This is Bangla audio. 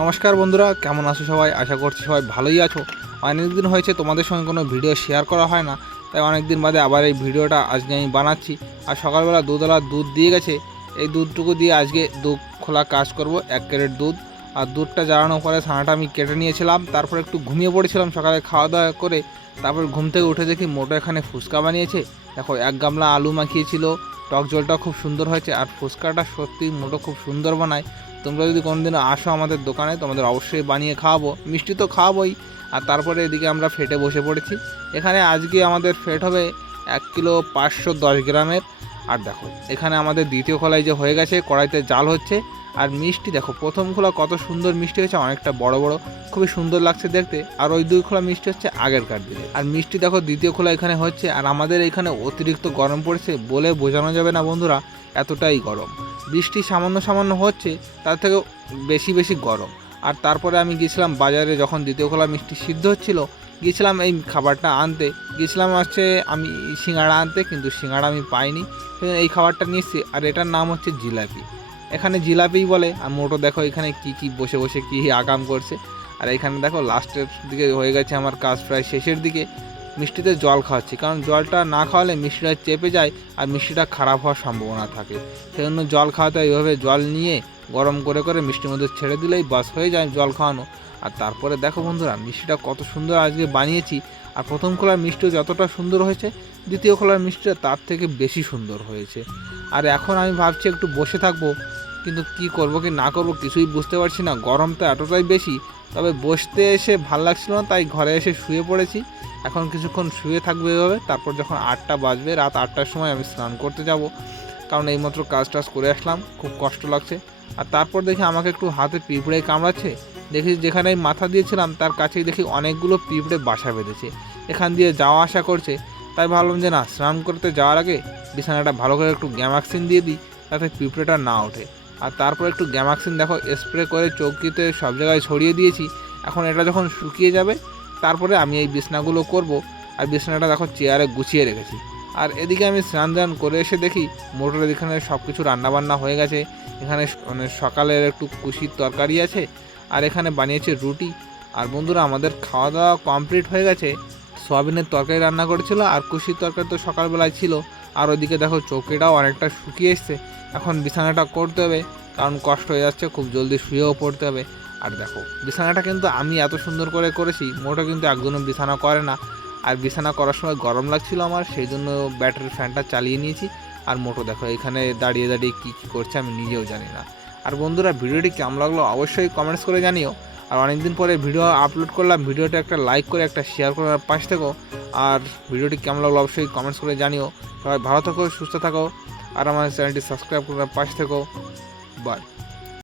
নমস্কার বন্ধুরা, কেমন আছো সবাই? আশা করছি সবাই ভালোই আছো। অনেক দিন হয়েছে তোমাদের সঙ্গে কোনো ভিডিও শেয়ার করা হয় না, তাই অনেক দিন বাদে আবার এই ভিডিওটা আজকে আমি বানাচ্ছি। আর সকালবেলা দুধওয়ালা দুধ দিয়ে গেছে, এই দুধটুকু দিয়ে আজকে দুধ খোলা কাজ করব, এক ক্যারেট দুধ। আর দুধটা জ্বালানোর পরে ছানাটা আমি কেটে নিয়েছিলাম, তারপর একটু ঘুমিয়ে পড়েছিলাম সকালে খাওয়া দাওয়া করে, তারপর ঘুম থেকে উঠে দেখি মোটো এখানে ফুচকা বানিয়েছে। দেখো, এক গামলা আলু মাখিয়েছিল, টক জলটা খুব সুন্দর হয়েছে, আর ফুচকাটা সত্যি মোটো খুব সুন্দর বানায়। তোমরা যদি কোনোদিনও আসো আমাদের দোকানে, তোমাদের অবশ্যই বানিয়ে খাওয়াবো। মিষ্টি তো খাওয়াবোই। আর তারপরে এদিকে আমরা ফেটে বসে পড়েছি। এখানে আজকে আমাদের ফেট হবে এক কিলো পাঁচশো দশ গ্রামের। আর দেখো, এখানে আমাদের দ্বিতীয় খোলায় যে হয়ে গেছে, কড়াইতে জাল হচ্ছে। আর মিষ্টি দেখো, প্রথম খোলা কত সুন্দর মিষ্টি হয়েছে, অনেকটা বড় বড়, খুবই সুন্দর লাগছে দেখতে। আর ওই দুই খোলা মিষ্টি হচ্ছে আগেরকার দিকে আর মিষ্টি দেখো, দ্বিতীয় খোলা এখানে হচ্ছে। আর আমাদের এখানে অতিরিক্ত গরম পড়েছে বলে বোঝানো যাবে না বন্ধুরা, এতটাই গরম। বৃষ্টি সামান্য সামান্য হচ্ছে, তার থেকেও বেশি বেশি গরম। আর তারপরে আমি গেছিলাম বাজারে, যখন দ্বিতীয় খোলা মিষ্টি সিদ্ধ হচ্ছিল, গিয়েছিলাম এই খাবারটা আনতে। গিয়েছিলাম হচ্ছে আমি সিঙ্গাড়া আনতে, কিন্তু সিঙ্গাড়া আমি পাইনি। এই খাবারটা নিয়েছি আর এটার নাম হচ্ছে জিলাপি। এখানে জিলাপি বলে, আর মোটো দেখো এখানে কি কি বসে বসে কি আকাম করছে। আর এখানে দেখো লাস্টের দিকে হয়ে গেছে আমার কাজ প্রায় শেষের দিকে। মিষ্টিতে জল খাওয়াচ্ছি। কারণ জলটা না খাওয়ালে মিষ্টিটা চেপে যায় আর মিষ্টিটা খারাপ হওয়ার সম্ভাবনা থাকে। সেই জন্য জল খাওয়াতে এইভাবে জল নিয়ে গরম করে করে মিষ্টির মধ্যে ছেড়ে দিলেই বাস হয়ে যায় জল খাওয়ানো। আর তারপরে দেখো বন্ধুরা, মিষ্টিটা কত সুন্দর আজকে বানিয়েছি। আর প্রথম খোলার মিষ্টিও যতটা সুন্দর হয়েছে, দ্বিতীয় খোলার মিষ্টিটা তার থেকে বেশি সুন্দর হয়েছে। আর এখন আমি ভাবছি একটু বসে থাকব, কিন্তু কি করব কি না করব কিছুই বুঝতে পারছি না। গরমটা এতটাই বেশি, তবে বসতে এসে ভালো লাগছিল না, তাই ঘরে এসে শুয়ে পড়েছি। এখন কিছুক্ষণ শুয়ে থাকবে এভাবে, তারপর যখন আটটা বাজবে, রাত আটটার সময় আমি স্নান করতে যাব। কারণ এইমাত্র কাজ টাজ করে আসলাম, খুব কষ্ট লাগছে। আর তারপর দেখি আমাকে একটু হাতে পিঁপড়ে কামড়াচ্ছে। দেখি যেখানে আমি মাথা দিয়েছিলাম, তার কাছেই দেখি অনেকগুলো পিঁপড়ে বাসা বেঁধেছে। এখান দিয়ে যাওয়া আসা করছে। তাই ভাবলাম যে না, স্নান করতে যাওয়ার আগে বিছানাটা ভালো করে একটু গ্যামাক্সিন দিয়ে দিই, যাতে পিঁপড়েটা না ওঠে। আর তারপর একটু গ্যামাক্সিন দেখো, স্প্রে করে চৌকিতে সব জায়গায় ছড়িয়ে দিয়েছি। এখন এটা যখন শুকিয়ে যাবে তারপরে আমি এই বিছনাগুলো করব আর বিছনাটা দেখো চেয়ারে গুছিয়ে রেখেছি। আর এদিকে আমি স্নান দান করে এসে দেখি মোটরের এখানে সব কিছু রান্নাবান্না হয়ে গেছে। এখানে মানে সকালের একটু কুশির তরকারি আছে আর এখানে বানিয়েছে রুটি। আর বন্ধুরা আমাদের খাওয়া দাওয়া কমপ্লিট হয়ে গেছে। সয়াবিনের তরকারি রান্না করেছিল আর কুশির তরকারি তো সকালবেলায় ছিল। আর ওইদিকে দেখো চৌকিটাও অনেকটা শুকিয়ে এসছে। এখন বিছানাটা করতে হবে কারণ কষ্ট হয়ে যাচ্ছে, খুব জলদি শুয়েও পড়তে হবে। আর দেখো, বিছানাটা কিন্তু আমি এত সুন্দর করে করেছি মোটো কিন্তু একজনও বিছানা করে না। আর বিছানা করার সময় গরম লাগছিল আমার, সেই জন্য ব্যাটারি ফ্যানটা চালিয়ে নিয়েছি। আর মোটো দেখো, এখানে দাঁড়িয়ে দাঁড়িয়ে কী কী করছে আমি নিজেও জানি না। আর বন্ধুরা, ভিডিওটি কেমন লাগল অবশ্যই কমেন্টস করে জানিও। আর অনেকদিন পরে ভিডিও আপলোড করলাম, ভিডিওটা একটা লাইক করে, একটা শেয়ার করে আমার পাশে থেকো। আর ভিডিওটি কেমন লাগল অবশ্যই কমেন্টস করে জানিও। সবাই ভালো থাকো, সুস্থ থাকো। আর আমার চ্যানেলটি সাবস্ক্রাইব করে আমার পাশে থেকো। বাই